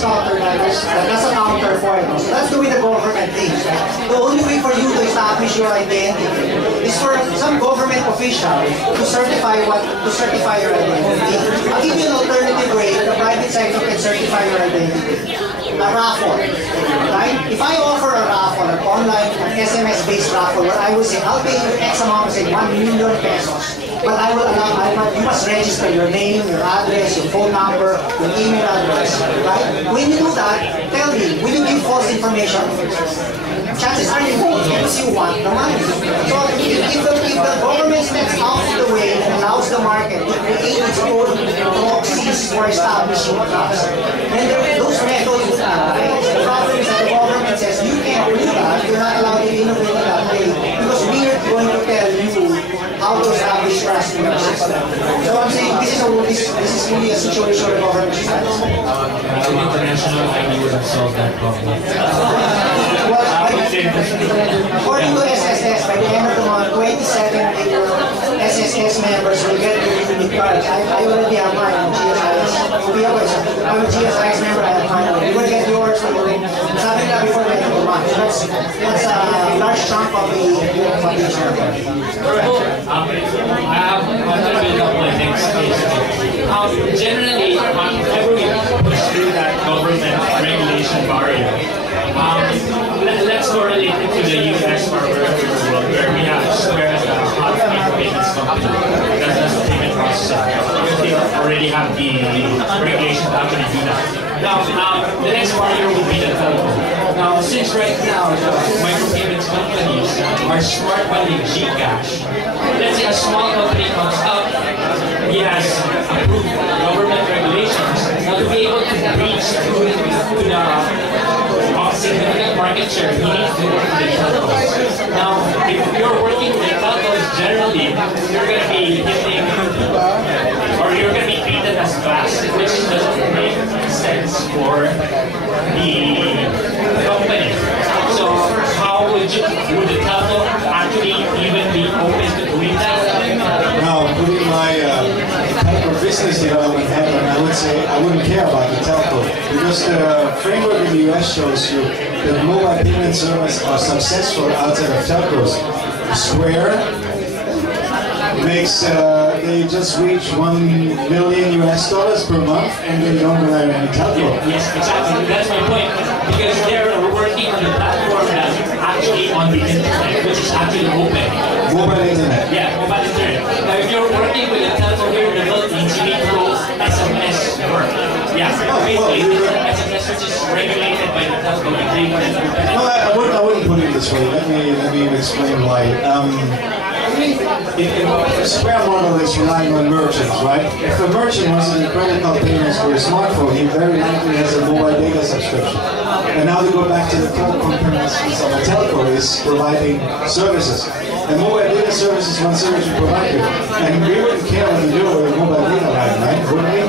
just counter that. That's a counter for it. So that's the way the government thinks. Right? The only way for you to establish your identity is for some government official to certify your identity. I'll give you an alternative way that the private sector can certify your identity. A raffle, right? If I offer a raffle, an online, an SMS-based raffle, where I will say, I'll pay you X amount, say 1 million pesos. But I will allow, you must register your name, your address, your phone number, your email address, right? When you do that, tell me, will you give false information? Chances are you won't because you want the money. So if the government steps out of the way and allows the market to create its own proxies for establishing trust, then those methods would apply. The problem is that the government says you can't do that, you're not allowed to innovate in that way because we're going to tell you how to establish trust in your system. So I'm saying this is really a situation where the government should stand. International ID would have solved that problem. Well, according to SSS, by the end of the month, 27 million SSS members will get their unit cards. I already have mine on GSIS. I'm a GSIS member, I have mine. You're going to get yours something like before the end of the month. So that's a large chunk of the population. I have a little bit of my next case. Generally, whenever we push through that government regulation barrier, let's correlate it to the US or where we have Square as a hot payments company. That's the payment processor. Because they already have the regulation to actually do that. Now, the next barrier will be the telco. Now, since right now the micropayments companies are smart money GCash, let's say a small company comes up, he has approved government regulations. Now, to be able to reach to the significant market share, you need to work with the telcos. Now, if you're working with the telcos, generally, you're going to be hitting, or you're going to be treated as fast, which doesn't make sense for the company. So, how would the telco actually even be open to doing that? Now, putting my telco business development hat on, I would say I wouldn't care about the telco because the framework in the US shows you that mobile payment services are successful outside of telcos. Square makes they just reach $1 million per month and they don't rely on any telco. Yes, exactly. That's my point. Because they're working on the platform that's actually on the internet, which is actually open. Mobile internet. Yeah, mobile internet. Now, if you're working with a telco here in the Philippines, you need to go SMS work. Yeah, basically, SMS which is regulated by the telco. No, I wouldn't put it this way. Let me explain why. The Square model is relying on merchants, right? If a merchant wants to do credit card payments for a smartphone, he very likely has a mobile data subscription. And now to go back to the core competencies of a telco is providing services. And mobile data service is one service you provide you. And we wouldn't care what you do with a mobile data line, right? Wouldn't we?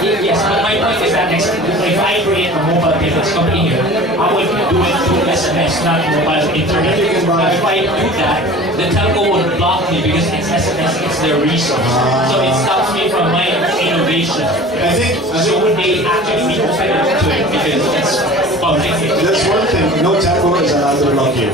Yes, but my point is that if I create a mobile payments company here, I would do it through SMS, not mobile internet. Now, if I do that, the telco would block me because it's SMS, it's their resource. So it stops me from my innovation. I think So would they actually be open to it because it's public? that's one thing. No telco is allowed to block you.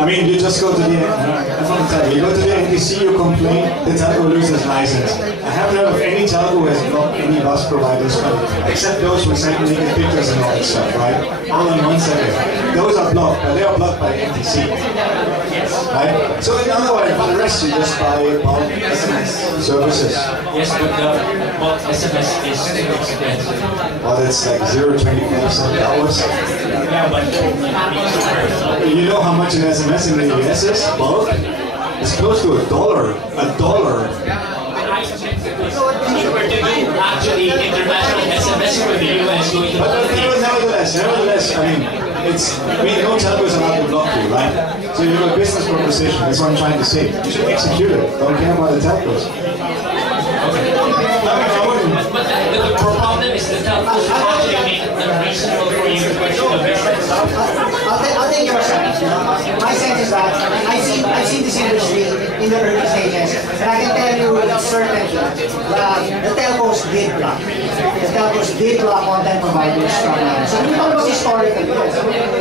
I mean, you just go to the, you go to the NTC, you complain, the telco loses license. I haven't heard of any telco who has blocked any bus providers, except those who send naked pictures and all that stuff, right? All in 1 second. Those are blocked, but they are blocked by NTC. Right? So in other words, for the rest, you just buy bulk SMS services. Yes, but the bulk SMS is expensive. Well, that's like 0.25 dollars. Yeah, but You know how much an SMS in the US is? Bulk? It's close to $1. actually international SMS for the US going to the But nevertheless, I mean, no telco is allowed to block you, right? So you have a business proposition, that's what I'm trying to say. You should execute it, don't care about the telcos. But the problem is the telcos actually make it reasonable for you to pursue the business. I'll take your sense. My sense is that I've seen this industry in in the early stages. And I can tell you with certainty that the telcos did block. The telcos did block content providers from so we talk about historically.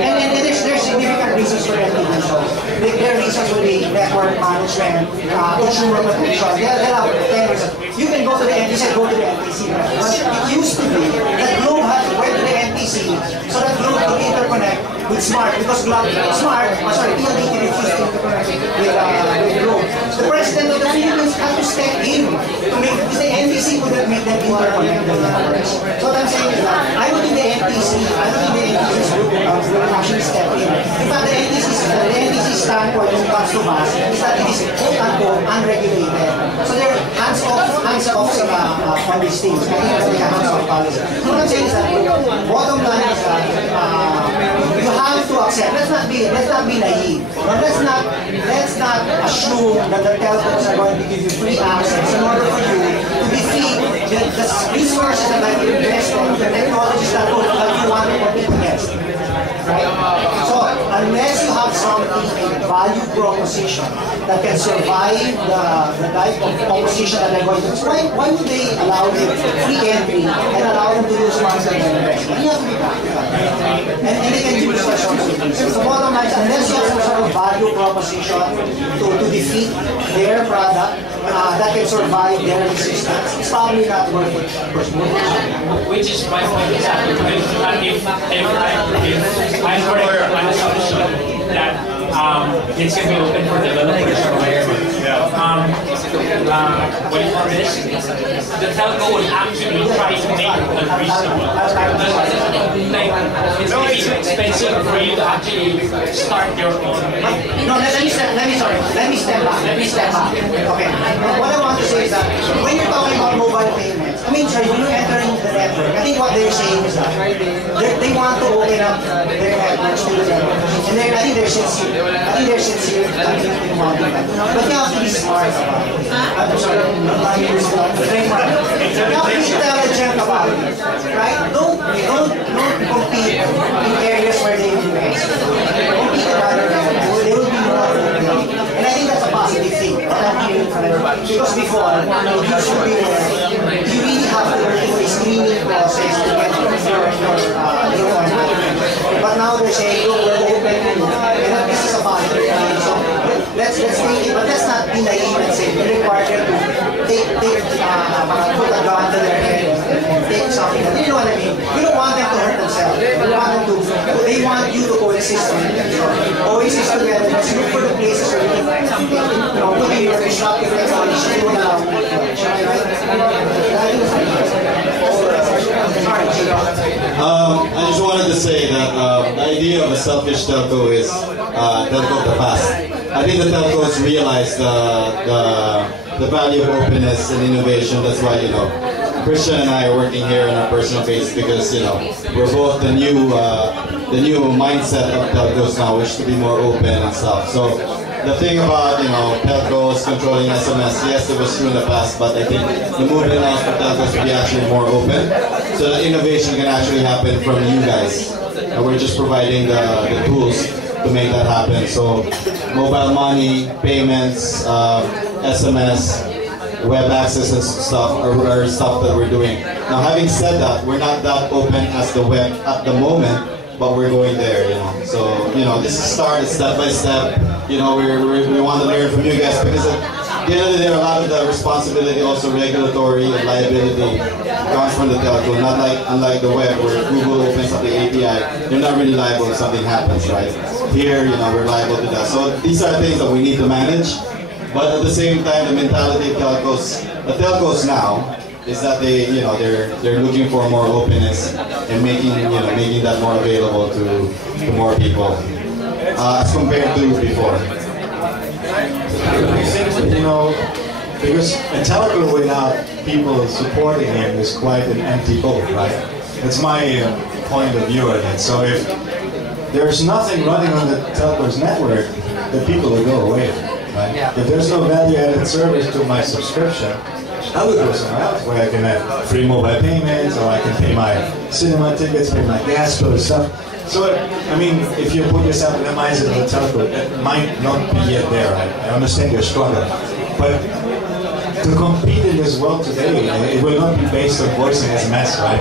And there's significant reasons for them to do so. Their reasons would be network management, consumer protection. They'll have 10 reasons. You can go to the NTC, go to the NTC. But it used to be that Globe went to the NTC so that Globe could interconnect with Smart because PLDT refused to interconnect with Globe. The president of the Philippines had to step in to make because the NTC couldn't make them interconnect the networks. So what I'm saying is that I don't think the NTC will actually step in. In fact, the NTC standpoint when it comes to mass is that it is quote-unquote unregulated. So they're hands-off on these things. I think that's the hands-off policy. So what I'm saying is that bottom line is that you have to accept. Let's not be naive. Let's not assume that the telcos are going to give you free access in order for you to defeat the resources that have been invested, the technologies that you want to compete against. Right? So unless you have something, a value proposition that can survive the type of opposition that they're going to, why would they allow them free entry and allow them to use money and investment? You have to be practical. And they can use such things. So bottom line, unless you have some sort of value proposition to defeat their product that can survive their resistance, it's probably not worth it. Which is my point exactly. If I'm correct on the assumption that it's going to be open for developers or whatever. What do you call this? The telco would actually try to make it unreasonable. Like, it's going to be expensive for you to actually start your own. No, let me step back. Okay. What I want to say is that when you're talking about mobile payments, I mean, sorry, when you're entering the network, I think what they're saying is that they want to open up their networks to the network. And I think they're sincere. But you have to be smart about it. I'm sorry, you have to be intelligent about it. Right? Don't compete in areas where they invest. Compete in other areas. They will be more open. And I think that's a positive thing. Because before, you should be you really have to go through a screening process to get your but now they're saying, look, we're open and this is a positive thing. So let's take it, but let's not be naive and say we require them to put a gun to their head and take something. You know what I mean? You don't want them to hurt themselves. They want you to coexist with them. Coexist together. Let's look for the places where you can put in your disruptive technology to allow I just wanted to say that the idea of a selfish telco is telco of the past. I think the telcos realize the value of openness and innovation. That's why, Christian and I are working here on a personal basis because, we're both the new mindset of telcos now, which to be more open and stuff. So the thing about, telcos controlling SMS, yes, it was true in the past, but I think the movement now for telcos to be actually more open, so that innovation can actually happen from you guys. And we're just providing the tools to make that happen. So mobile money, payments, SMS, web access and stuff are stuff that we're doing. Now, having said that, we're not that open as the web at the moment, but we're going there, So, this is step by step. We want to learn from you guys because at the end of the day, a lot of the responsibility, also regulatory and liability, comes from the telco. Not unlike the web where Google opens up the API, you're not really liable if something happens, right? Here, we're liable to that. So these are things that we need to manage. But at the same time, the mentality of the telcos now, is that they're looking for more openness and making that more available to more people as compared to before. Because a telco without people supporting him is quite an empty boat, right? That's my point of view on it. So if there's nothing running on the telco's network, the people will go away, right? If there's no value-added service to my subscription, I would go somewhere else where I can have free mobile payments, or I can pay my cinema tickets, pay my gas bill and stuff. So, I mean, if you put yourself in the minds of the telco, it might not be yet there. I understand your struggle. But to compete in this world today, it will not be based on voice and SMS, right?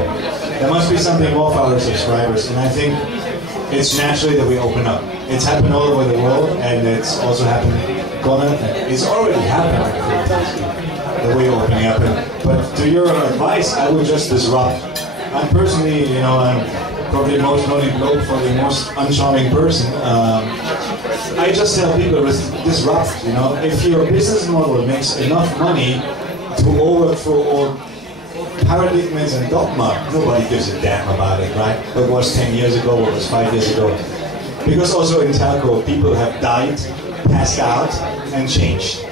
There must be something more for our subscribers, and I think it's naturally that we open up. It's happened all over the world, and it's also happened, it's already happened, the way you're opening up. But to your advice, I would just disrupt. I'm personally, you know, I'm probably the most known globe for the most uncharming person. I just tell people, disrupt, you know. If your business model makes enough money to overthrow all paradigms and dogma, nobody gives a damn about it, right? What was 10 years ago, what was 5 years ago. Because also in telco, people have died, passed out, and changed,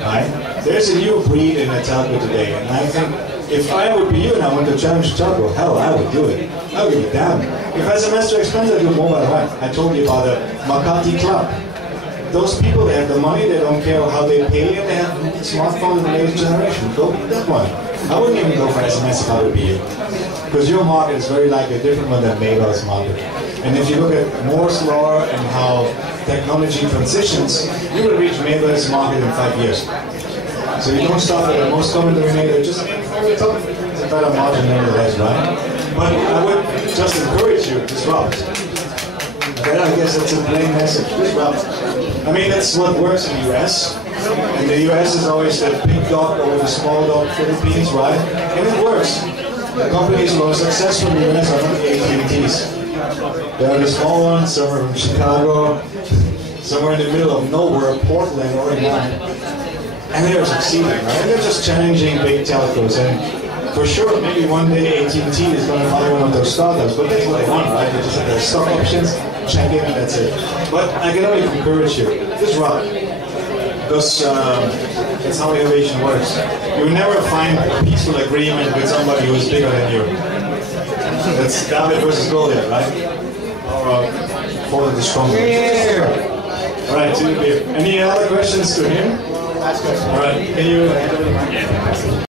right? There's a new breed in the telco today, and I think if I would be you and I want to challenge telco, hell, I would do it. I would give a damn. If SMS too expensive, I do mobile right. I told you about the Makati Club. Those people, they have the money, they don't care how they pay, and they have smartphones in the latest generation. Go with that one. I wouldn't even go for SMS if I would be you. Because your market is very likely a different one than Mabel's market. And if you look at Moore's Law and how technology transitions, you will reach Mabel's market in 5 years. So you don't start at the most common denominator, just over the top. It's a better margin nevertheless, right? But I would just encourage you, disrupt. Then I guess it's a plain message, disrupt. I mean, that's what works in the US. And the US is always the big dog over the small dog Philippines, right? And it works. The companies who are successful in the US are not the AT&Ts. They are the small ones, some are from Chicago, somewhere in the middle of nowhere, Portland, Oregon. And they're succeeding, right? And they're just challenging big telcos. And for sure, maybe one day AT&T is going to buy one of those startups, but that's what they want, right? They just have their stock options, check in, and that's it. But I can only encourage you, disrupt. Because that's how innovation works. You never find a peaceful agreement with somebody who's bigger than you. That's David versus Goliath, right? Or Fallen the Stronger. All right, any other questions to him? All right, can you...